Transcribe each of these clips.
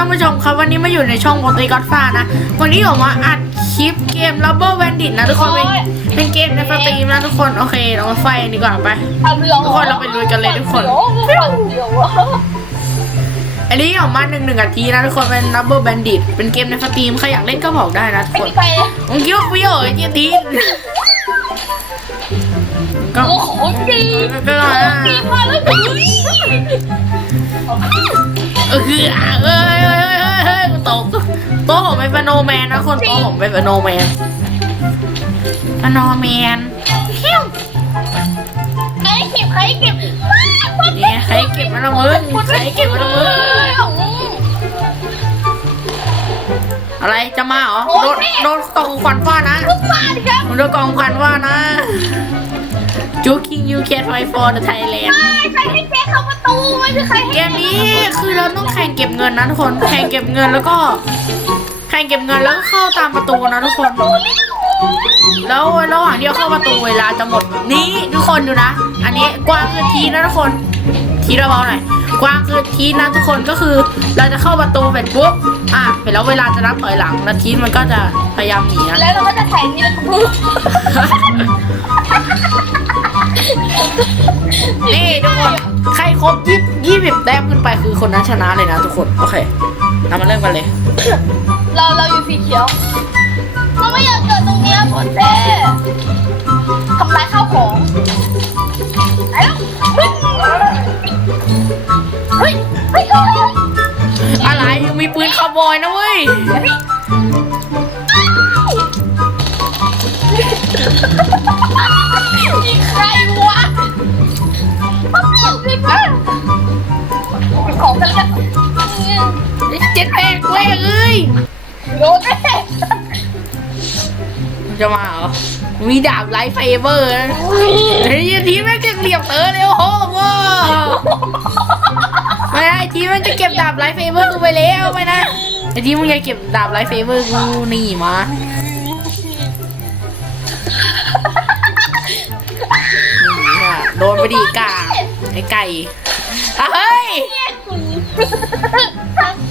ท่านผู้ชมครับวันนี้มาอยู่ในช่องโมติกอตฟ้านะ วันนี้ผมมาอัดคลิปเกม Rubber Bandit นะทุกคนเป็นเป็นเกมในสตรีมนะทุกคนโอเค เรามาไฟกันดีกว่าไปทำเรื่องทุกคนเราไปลุยกันเลยทุกคนเดี๋ยวเดี๋ยวอันนี้ออกมาหนึ่งหนึ่งนาทีนะทุกคนเป็น Rubber Bandit เป็นเกมในสตรีมใครอยากเล่นก็บอกได้นะทุกไม่คนมีใครเลยมึงคิดว่ากูเยอะไอ้เจี๊ยทีนก็โอ้โหดีก็ดีมากเลย เออคือเอ้ยเอ้ยเอ้ยเอ้ยเอ้ยกูตกโต๊ะผมเป็นโนแมนนะคนโต๊ะผมเป็นโนแมนโนแมนใครเก็บใครเก็บเนี่ยใครเก็บมันละมึงใครเก็บมันละมึงอะไรจะมาเหรอโดนโดนกองควันว่านะมาดิครับมึงโดนกองควันว่านะจูคิงยูแคทไฟฟอ ร์ไทยแลนด์ใครให้แกเข้าประตูไม่ใช่ใครเกมนี้คือเราต้องแข่งเก็บเงินนะทุกคน แข่งเก็บเงินแล้วก็ แข่งเก็บเงินแล้วก็เข้าตามประตูนะทุกคน แล้วระหว่างที่เราเข้าประตูเวลาจะหมดนี่ทุกคนดูนะ อันนี้กว้างคือทีนะทุกคน ทีระเบาหน่อยกว้างคือทีนะทุกคนก็คือ เราจะเข้าประตูเสร็จปุ๊บอะเสร็จแล้วเวลาจะนับถอยหลังแล้วทีมันก็จะพยายามหนีนะแล้วเราก็จะแข่งนี่แล้วก็พูด นี่ทุกคน ใครครบยี่ยี่สิบแต้มขึ้นไปคือคนนั้นชนะเลยนะทุกคน โอเคเรามาเริ่มกันเลย เราเราอยู่สีเขียว เราไม่อยากเกิดตรงเนี้ยโปเต้ท เจ็ดแพกเว้ยเอ้ยโดนแน่มันจะมาเหรอ มีดาบไลท์ไฟเบอร์นะเฮ้ยทีแม่งจะเหลี่ยมเตอเลยโอ้โหว้าไม่ได้ทีแม่งจะเก็บดาบไลท์ไฟเบอร์กูไปแล้วไม่นะไอ้ทีมึงอย่าเก็บดาบไลท์ไฟเบอร์กูนี่มาโดนไปดีกาไอ้ไก่อะเฮ้ย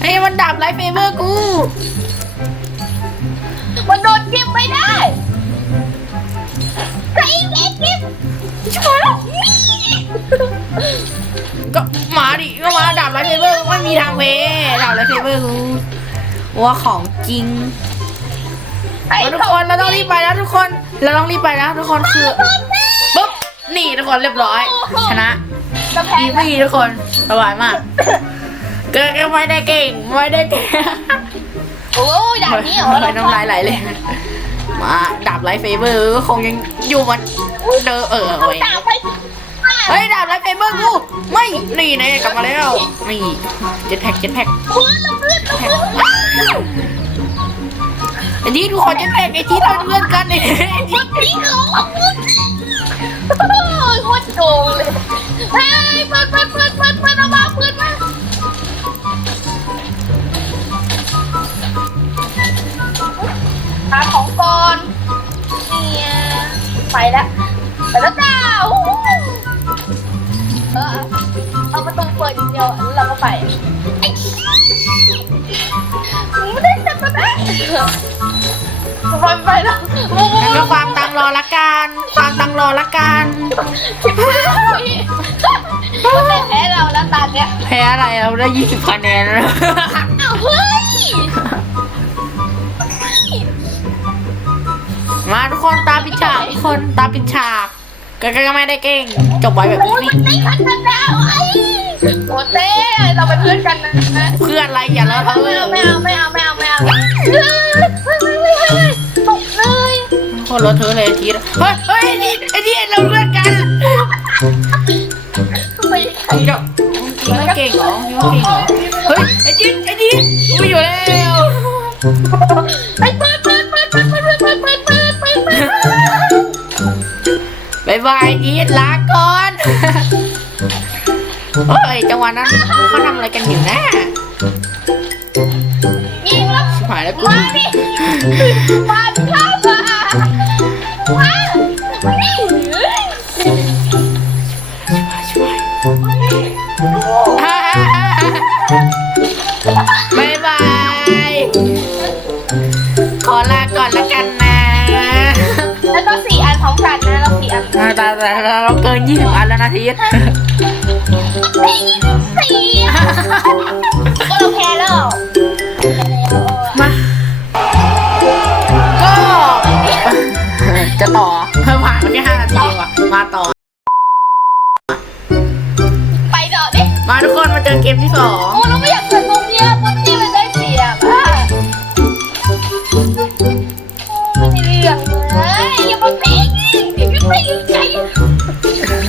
ไอ้มันดาบไลท์ไฟเบอร์กู มันโดนกิมไม่ได้ใครเอ็กกิมช่วยแล้วก็มาดิก็มาดาบไลท์เฟเบอร์ไม่มีทางเวดาบไลท์เฟเบอร์กูว่าของจริงแล้วทุกคนเราต้องรีบไปแล้วทุกคนเราต้องรีบไปแล้วทุกคนคือปุ๊บนี่ทุกคนเรียบร้อย ชนะจะแพ้ดีไม่ดีทุกคนสบายมาก เกิดก็ไม่ได้เก่งไม่ได้เก่งโอ้ยด่านนี้เหรอไม่น้ำลายไหลเลย มาดาบไลท์เฟเบอร์ก็คงยังอยู่มันเดอเออเอาไว้ดาบไปเฮ้ยดาบไลท์เฟเบอร์กูไม่นี่นะกลับมาแล้วนี่เจ็ดแพ็กเจ็ดแพ็กเพื่อนละเพื่อนละเพื่อนไอ้ที่ทุกคนจะแพ็กไอ้ที่เราเป็นเพื่อนกันเนี่ยมันตีเขาโอ้ยโคตรโกงเลยเฮ้ยเพื่อนเพื่อนเพื่อนเพื่อ แล้วไปแล้วจ้าอู้หูเออเอาประตูเปิดอย่างเดียวแล้วเราก็ไปไอ้ไม่ได้เสร็จมาได้ไปไปแล้วโอ้โหงั้นก็ความตังรอละกันความตังรอละกันมันไม่แพ้เราแล้วตาเนี้ยแพ้อะไรเราได้ยี่สิบคะแนนแล้วอ้าวเฮ้ย มาทุกคนตาปิดฉากทุกคนตาปิดฉากก็ก็ไม่ได้เก่งจบไว้แบบโอ้ยนี้มันได้พันกันแล้วไอ้โอเต้เราเป็นเพื่อนกันนะเพื่อนอะไรอย่าเลอะเทไม่เอาอะไม่เอาไม่เอาไม่เอาไม่เอาตกเลยโคตรเลอะเทอะเลยไอ้ทีเฮ้ยเฮ้ยไอ้ทีไอ้ทีเราเพื่อนายบายทีลาก่อนเฮ้ยจังหวะนั้นเขาทำอะไรกันอยู่นะยิงแล้วชิบหายแล้วกูมาดิมาเข้ามามานี่บายบ เราเกินยี่สิบอันแล้วนะทีสสี่สี่ก็เราแพ้แล้วแพ้แล้ว มา ก็จะต่อเพิ่มผ่านมาแค่ห้านาทีว่ะ มาต่อ ไปเถอะดิ มาทุกคนมาเจอเกมที่สอง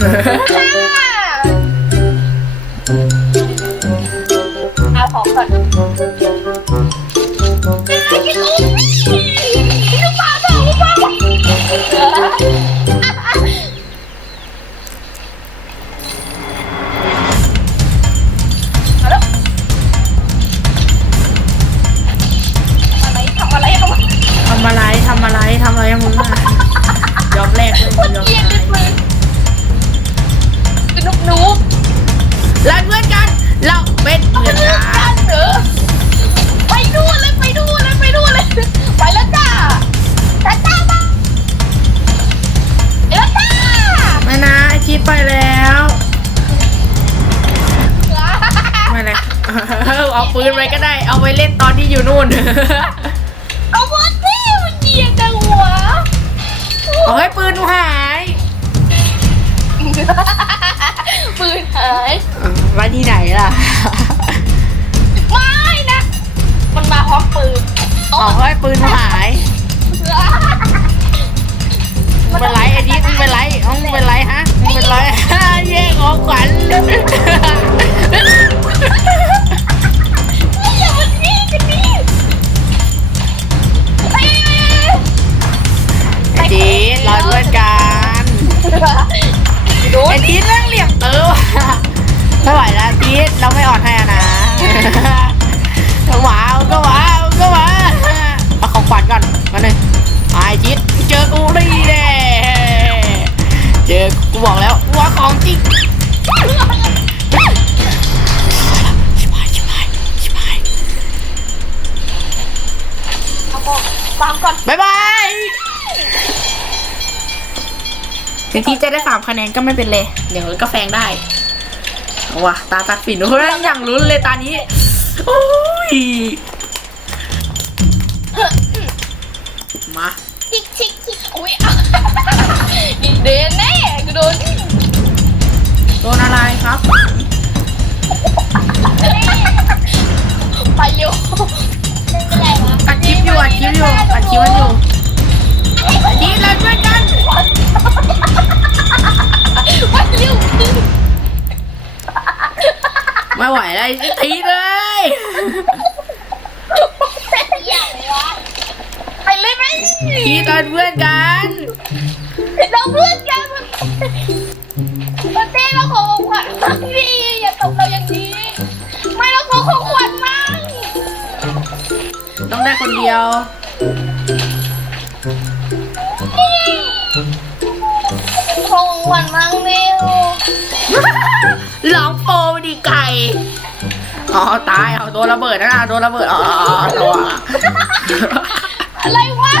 Yeah. เอาปืนไปก็ได้ เอาไปเล่นตอนที่อยู่นู่น เอาวอดสิมันเกลียดจังหัวเอาให้ปืนหายปืนหายไว้ที่ไหนล่ะ ไม่นะ มันมาพร้อมปืนเอาให้ปืนหาย มึงเป็นไรไอ้นี่มึงเป็นไรเอ้ามึงเป็นไรฮะมึงเป็นไรแย่งของขวัญ ก่อนบายบายถึงที่จะได้สามคะแนนก็ไม่เป็นไรเดี๋ยวก็แฟงได้เอาว่ะตาตัดสินเฮ้ยอย่างลุ้นเลยตานี้โอ้ยมาชิกชิกชิกอุ้ยดิเดนแน่กูโดนโดนอะไรครับ ไปเร็วเป็นไรวะ อัดคลิปอยู่อัดคลิปอยู่อัดคลิปมันอยู่อัดคลิปแล้วช่วยกันไปเร็วไม่ไหวแล้วไอ้ทีเลยอย่างไรวะไปเลยไหมทีตอนเพื่อนกันเราเพื่อน คนเดียวของขวัญมั่งเร็วร้องโปรดีไก่ อ๋อ ตาย เอาโดนระเบิดนะโดนระเบิด อ๋อตัวอะไรวะ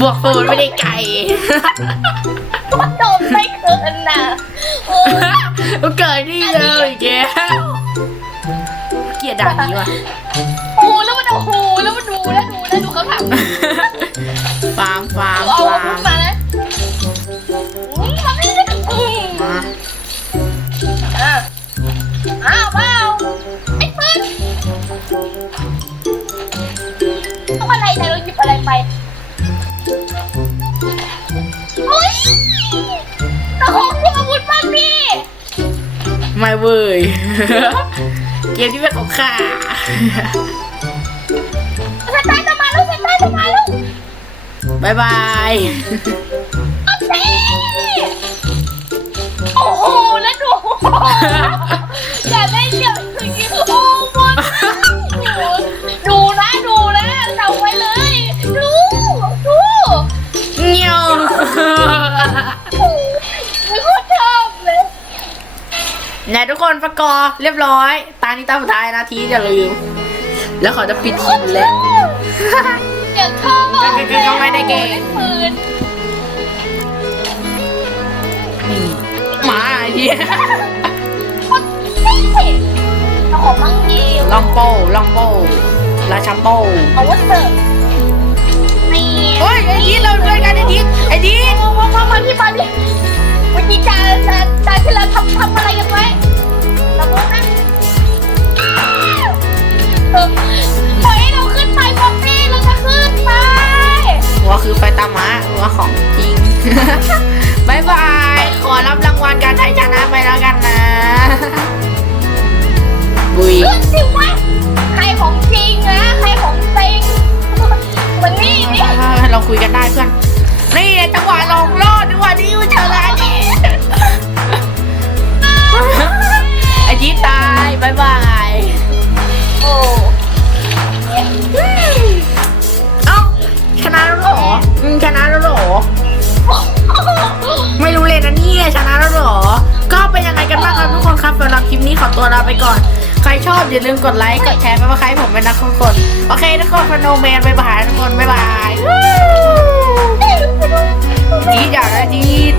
บวกศูนย์ไม่ได้ไก่มันโดนไม่เกินน่ะเออมันเกิดนี่เลยแกเกลียดด่านนี้ว่ะโอ้แล้วมันโอ้โหแล้วมันดูแล้วดูแล้วดูเขาทำฟาร์มฟาร์มเอาฟาขึ้ร์นม เว้ย เกมที่เป็นของข้าสตาร์จะมาลูกสตาร์จะมาลูกบายบายโอ้โหแล้วดู ไหนทุกคนประกอบเรียบร้อย ตานี้ตาสุดท้ายนะทีอย่าลืม แล้วเขาจะปิดคลิปเลยเดี๋ยวชอบก็ก็ก็ไม่ได้เก่งปืนนี่หมาไอ้เหี้ยคนเท่เอาของมั่งดีลองโปลองโปราชาโปเอาว่าเถอะนี่เฮ้ยไอ้ดิเราด้วยกันไอ้ดิไอ้ดิมามามามาที่มาดิ วันนี้จะจะจะที่เราทำทำอะไรกันไว้เราบอกนะเออปล่อยให้เราขึ้นไปพอพี่เราจะขึ้นไปหัวคือไฟตามม้าหัวของจริงบายบาย ขอรับรางวัลการใช้ชนะไปแล้วกันนะบุยขึ้นสิวะใครของจริงนะ ใครของจริงมันนี่นี่เราคุยกันได้เพื่อน นี่จังหวะลองรอดจังหวะนี้มันเจอแล้วนี่ไอ้ดิตายบายบายโอ้เอ้าชนะแล้วเหรออืมชนะแล้วเหรอ ไม่รู้เลยนะเนี่ยชนะแล้วเหรอ ก็เป็นยังไงกันบ้างครับทุกคนครับสำหรับคลิปนี้ขอตัวลาไปก่อน ใครชอบอย่าลืมกดไลค์ กดแชร์ไปว่าใครผมเป็นนักทุกคนโอเคทุกคนฟโนแมนบายบายทุกคนบายบาย จีดอยากนะจีด